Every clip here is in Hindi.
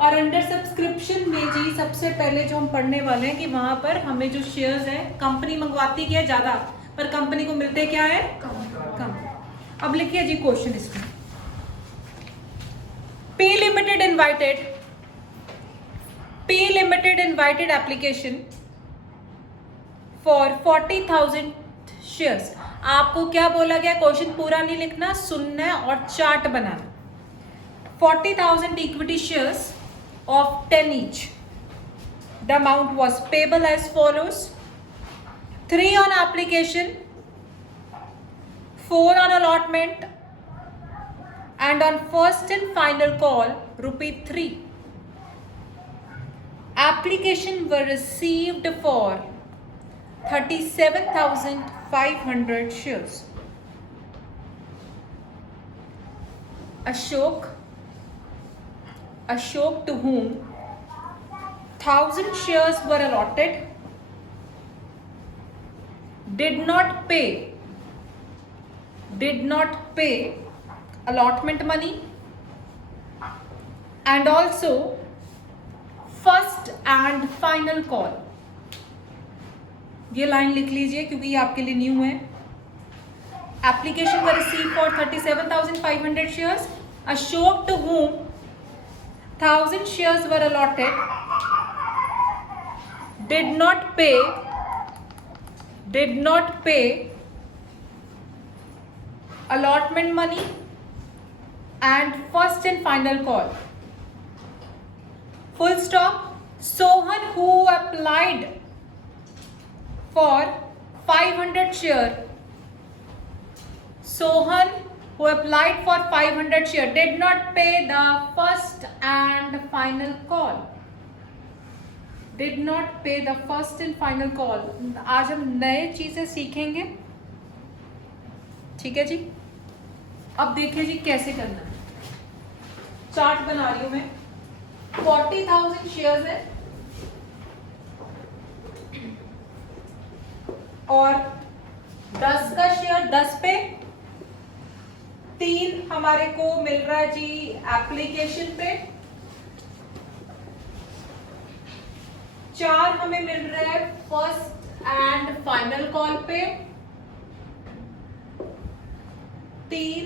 और अंडर सब्सक्रिप्शन में जी सबसे पहले जो हम पढ़ने वाले हैं कि वहां पर हमें जो शेयर्स है, कंपनी मंगवाती क्या है ज्यादा, पर कंपनी को मिलते क्या है कम। अब लिखिए जी क्वेश्चन इसमें, P Limited invited application for 40,000 shares. आपको क्या बोला गया, क्वेश्चन पूरा नहीं लिखना, सुनना है और chart banana. 40,000 equity shares of 10 each. The amount was payable as follows: 3 on application, 4 on allotment, and on first and final call ₹3. Application were received for 37,500 shares. Ashok to whom 1,000 shares were allotted did not pay allotment money, and also first and final call. ये लाइन लिख लीजिए क्योंकि ये आपके लिए न्यू है। Application were received for 37,500 shares. Ashok to whom 1,000 shares were allotted did not pay allotment money and first and final call. Full stop. Sohan who applied for 500 share. Sohan who applied for 500 share did not pay the first and final call. Did not pay the first and final call. आज हम नए चीजें सीखेंगे, ठीक है जी। अब देखिए जी कैसे करना है। चार्ट बना रही हूं मैं। 40,000 शेयर्स है और 10 का शेयर 10 पे, 3 हमारे को मिल रहा है जी एप्लीकेशन पे, 4 हमें मिल रहा है फर्स्ट एंड फाइनल कॉल पे, 3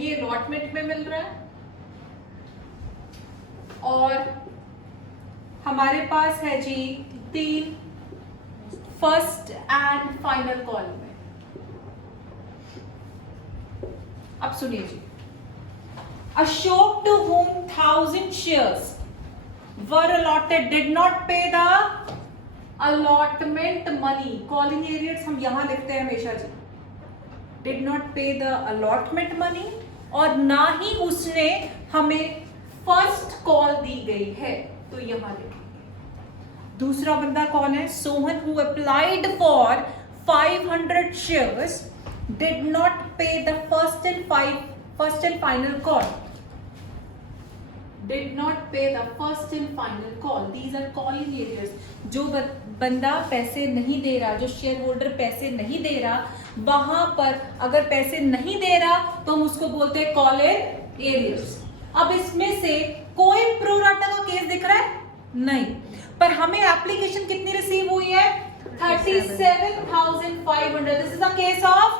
ये अलॉटमेंट में मिल रहा है, और हमारे पास है जी 3 फर्स्ट एंड फाइनल कॉल में। अब सुनिए जी, Ashok to whom 1,000 shares were allotted did not pay the allotment money. Calling areas हम यहां लिखते हैं हमेशा जी। Did not pay the allotment money और ना ही उसने हमें फर्स्ट कॉल दी गई है, तो यहां लिखेंगे। दूसरा बंदा कौन है? Sohan who applied for 500 shares did not pay the first and final call. Did not pay the first and final call. These are calling areas. जो बंदा पैसे नहीं दे रहा, जो शेयर होल्डर पैसे नहीं दे रहा, वहां पर अगर पैसे नहीं दे रहा तो हम उसको बोलते हैं कॉल एरियर्स। अब इसमें से कोई प्रो राटा का केस दिख रहा है? नहीं, पर हमें एप्लीकेशन कितनी रिसीव हुई है? 37,500. This is a case of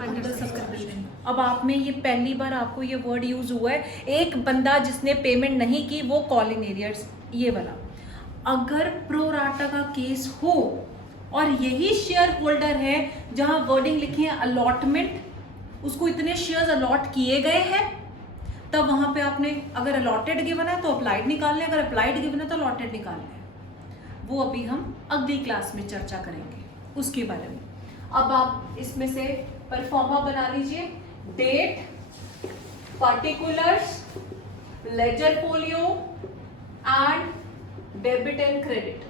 under subscription. अब आप में ये पहली बार आपको ये वर्ड यूज हुआ है, एक बंदा जिसने पेमेंट नहीं की वो कॉलिंग एरियर्स, ये वाला। अगर प्रो राटा का केस हो और यही शेयर होल्डर है जहां वर्डिंग लिखी है अलॉटमेंट, उसको इतने शेयर्स अलॉट किए गए हैं, तब वहां पे आपने अगर अलॉटेड गिवन है तो अप्लाइड निकालने, अगर अप्लाइड गिवन है तो अलॉटेड निकालने। वो अभी हम अगली क्लास में चर्चा करेंगे उसके बारे में। अब आप इसमें से परफॉर्मा बना लीजिए। Date, particulars, ledger folio and debit and credit.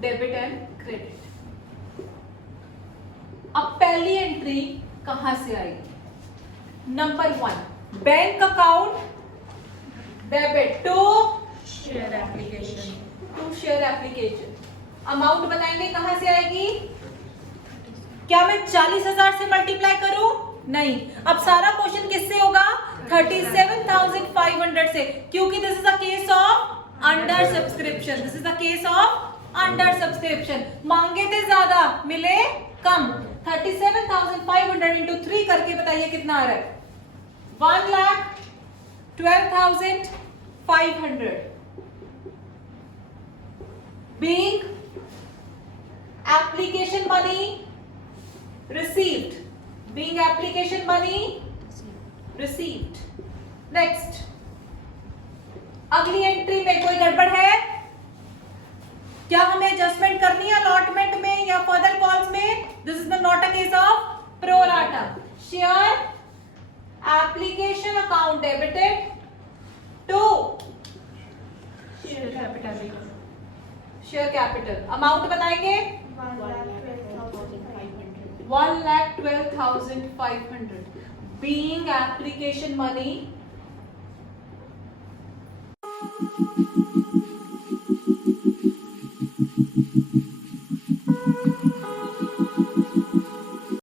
Debit and credit. अब पहली एंट्री कहां से आएगी? Number 1, bank account debit to share application. Amount बनाएंगे, कहां से आएगी? क्या मैं 40,000 से मल्टीप्लाई करूं? नहीं। अब सारा क्वेश्चन किससे होगा? 37,500 से, क्योंकि this is a case of under subscription. This is a case of under subscription. मांगे थे ज्यादा, मिले कम। 37,500 इंटू 3 करके बताइए कितना आ रहा है? 1,12,500 being application money received, being application money received. Next, अगली एंट्री में कोई गड़बड़ है क्या? हमें एडजस्टमेंट करनी है अलॉटमेंट में या फर्दर कॉल्स में? This is not a case of pro rata. Share application account debited to share capital. Amount बताएंगे? 1,12,500 being application money